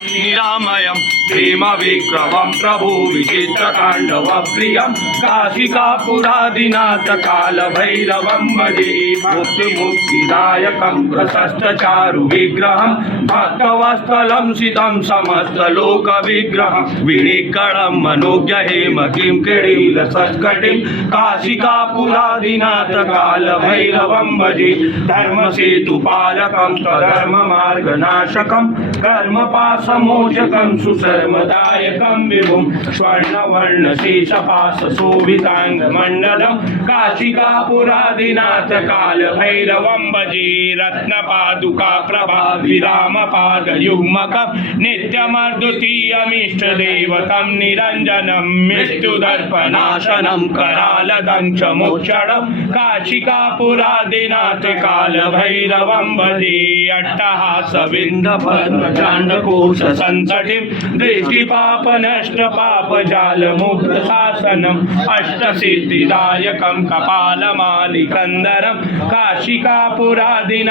निरामयं प्रेम विक्रमं प्रभु विचित्रताण्डव प्रियं काशिकापुरादिनाथ कालभैरवं भजे मुक्तिदायकं प्रशस्तचारु विग्रहं भक्तवत्सलं सितं समस्तलोकविग्रहं विनिकडं मनोज्ञहेम किं किरीलसत्कटिं काशिकापुरादिनाथ कालभैरवं भजे धर्मसेतुपालकं स्वधर्ममार्गनाशकं कर्मपाशमोचकं सुशर्मदायकं विभुं स्वर्णवर्णशेषपाशशोभिताङ्गमण्डलं काशिकापुरादिनाथ कालभैरवं भजे रत्नपादुका प्रभा विरामपादयुग्मकं नित्यमर्दुतीयमिष्टदेवतं निरञ्जनं मृत्युदर्पनाशनं करालदंशमोक्षणं काशिकापुरादिनाथ कालभैरवं भजे अट्टहासविन्धपद्मचाण्डकोश संसटिं दृष्टिपापनष्टपापजालमुग्धशासनम् अष्टसिद्धिदायकं कपालमालिकन्दरं काशिकापुरादिनाथ